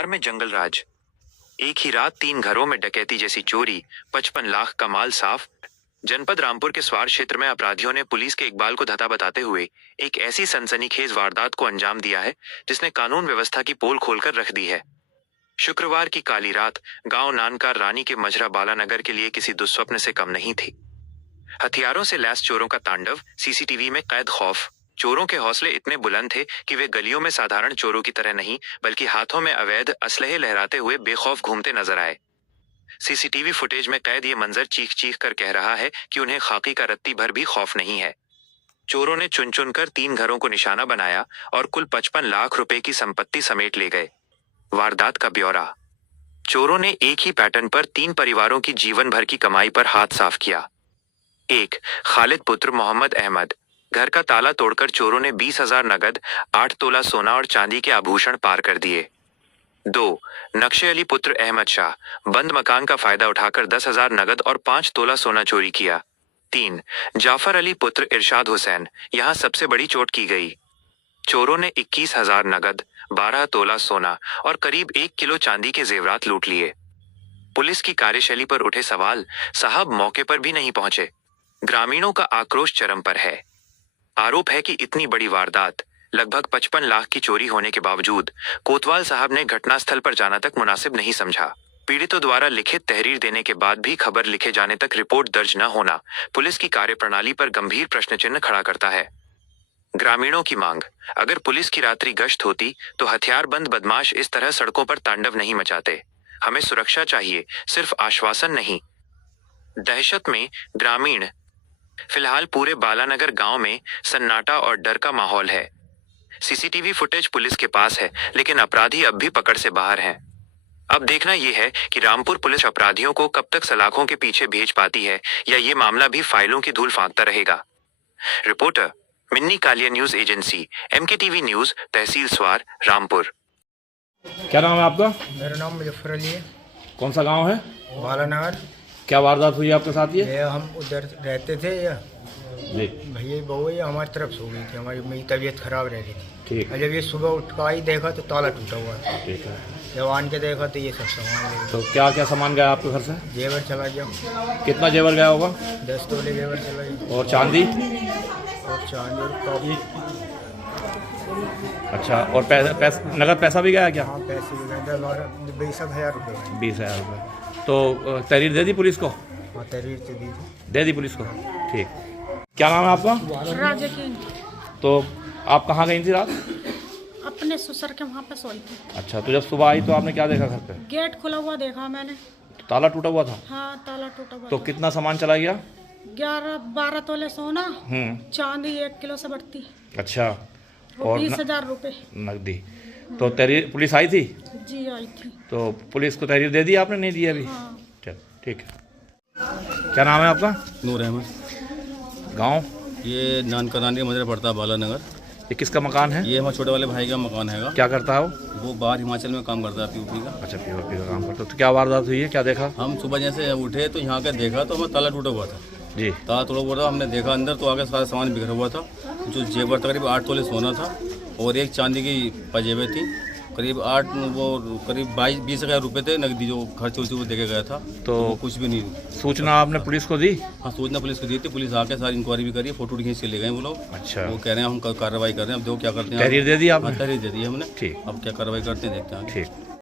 बिहार में जंगल राज। एक ही रात 3 घरों में डकैती जैसी चोरी, 55 लाख का माल साफ। जनपद रामपुर के स्वार क्षेत्र में अपराधियों ने पुलिस के इकबाल को धता बताते हुए एक ऐसी सनसनीखेज वारदात को अंजाम दिया है जिसने कानून व्यवस्था की पोल खोलकर रख दी है। शुक्रवार की काली रात गांव नानकार रानी के मजरा बालानगर के लिए किसी दुस्वप्न से कम नहीं थी। हथियारों से लैस चोरों का तांडव, सीसीटीवी में कैद खौफ। चोरों के हौसले इतने बुलंद थे कि वे गलियों में साधारण चोरों की तरह नहीं बल्कि हाथों में अवैध असलहे लहराते हुए बेखौफ घूमते नजर आए। सीसीटीवी फुटेज में कैद ये मंजर चीख चीख कर कह रहा है कि उन्हें खाकी का रत्ती भर भी खौफ नहीं है। चोरों ने चुन चुन कर 3 घरों को निशाना बनाया और कुल 55 लाख रुपए की संपत्ति समेट ले गए। वारदात का ब्यौरा। चोरों ने एक ही पैटर्न पर 3 परिवारों की जीवन भर की कमाई पर हाथ साफ किया। 1. खालिद पुत्र मोहम्मद अहमद। घर का ताला तोड़कर चोरों ने 20,000 नगद, 8 तोला सोना और चांदी के आभूषण पार कर दिए। 2. नक्शे अली पुत्र अहमद शाह। बंद मकान का फायदा उठाकर 10,000 नगद और 5 तोला सोना चोरी किया। 3. जाफर अली पुत्र इरशाद हुसैन। यहाँ सबसे बड़ी चोट की गई। चोरों ने 21,000 नगद, 12 तोला सोना और करीब 1 किलो चांदी के जेवरात लूट लिए। पुलिस की कार्यशैली पर उठे सवाल, साहब मौके पर भी नहीं पहुंचे। ग्रामीणों का आक्रोश चरम पर है। आरोप है कि इतनी बड़ी वारदात, लगभग 55 लाख की चोरी होने के बावजूद कोतवाल साहब ने घटनास्थल पर जाना तक मुनासिब नहीं समझा। पीड़ितों द्वारा लिखित तहरीर देने के बाद भी खबर लिखे जाने तक रिपोर्ट दर्ज न होना पुलिस की कार्यप्रणाली पर गंभीर प्रश्न चिन्ह खड़ा करता है। ग्रामीणों की मांग, अगर पुलिस की रात्रि गश्त होती तो हथियारबंद बदमाश इस तरह सड़कों पर तांडव नहीं मचाते। हमें सुरक्षा चाहिए, सिर्फ आश्वासन नहीं। दहशत में ग्रामीण। फिलहाल पूरे बालानगर गांव में सन्नाटा और डर का माहौल है। सीसीटीवी फुटेज पुलिस के पास है, लेकिन अपराधी अब भी पकड़ से बाहर हैं। अब देखना यह है कि रामपुर पुलिस अपराधियों को कब तक सलाखों के पीछे भेज पाती है या ये मामला भी फाइलों की धूल फांकता रहेगा। Reporter, Minni Kaliya news agency, MKTV news, तहसील स्वार, रामपुर। क्या नाम है आपका? मेरा नाम मुजफ्फर अली है। कौन सा गांव है? बालानगर। क्या वारदात हुई आपके साथ? ये हम उधर रहते थे, जी भैया बहू ये हमारी तरफ सो गई थी, हमारी मेरी तबीयत खराब रह रही थी। ठीक और जब ये सुबह उठ कर आई देखा तो ताला टूटा हुआ था। ठीक है। जब आन के देखा तो ये सब सामान ले तो क्या क्या सामान गया आपके घर से? जेवर चला गया। कितना जेवर गया होगा? 10 तोले जेवर चला गया। और चांदी? और चांदी और कॉपी। अच्छा, और नगद पैसा भी गया क्या? हाँ, पैसे भी गए 20,000 रुपये गए। 20,000 रुपये। तो तहरीर दे दी पुलिस को? हाँ, तहरीर तो दी थी। दे दी पुलिस को। ठीक। क्या नाम है आपका? राजा की। तो आप कहाँ गई थी रात? अपने ससुर के वहाँ पे सोई थी। अच्छा, तो जब सुबह आई तो आपने क्या देखा घर पे? गेट खुला हुआ देखा मैंने। ताला टूटा हुआ था? हाँ, ताला टूटा हुआ तो था। कितना सामान चला गया? 11-12 तोले सोना, चांदी 1 किलो से बढ़ती। अच्छा, और 20,000 रुपये नकदी। तो तहरीर पुलिस आई थी? जी आई थी। तो पुलिस को तहरीर दे दी आपने? नहीं दी अभी? हाँ। चल ठीक है। क्या नाम है आपका? नूर अहमद। गांव? ये नानकर रानी मजरा पड़ता है बालानगर। ये किसका मकान है? ये हमारे छोटे वाले भाई का मकान हैगा। क्या करता है वो? वो बाहर हिमाचल में काम करता है, POP का। अच्छा, POP का काम करता है। तो क्या वारदात हुई है, क्या देखा? हम सुबह जैसे उठे तो यहाँ का देखा तो हमें ताला टूटा हुआ था। जी। ताला टूटा हुआ था, हमने देखा अंदर तो आगे सारा सामान बिखरा हुआ था। जो जेवर तकरीब 8 तोले सोना था और एक चांदी की पजेबें थी। करीब 20,000 रुपये थे नकदी, जो खर्च होती वो देके गया था। तो कुछ भी नहीं। सूचना आपने पुलिस को दी? हाँ, सूचना पुलिस को दी थी। पुलिस आके सारी इंक्वायरी भी करी, फोटो खींच के ले गए वो लोग। अच्छा। वो कह रहे हैं हम कार्रवाई कर रहे हैं, अब देखो क्या करते हैं। तहरीर दे दी आपने? तहरीर दे दी हमने। ठीक। अब क्या कार्रवाई करते हैं देखते हैं। ठीक।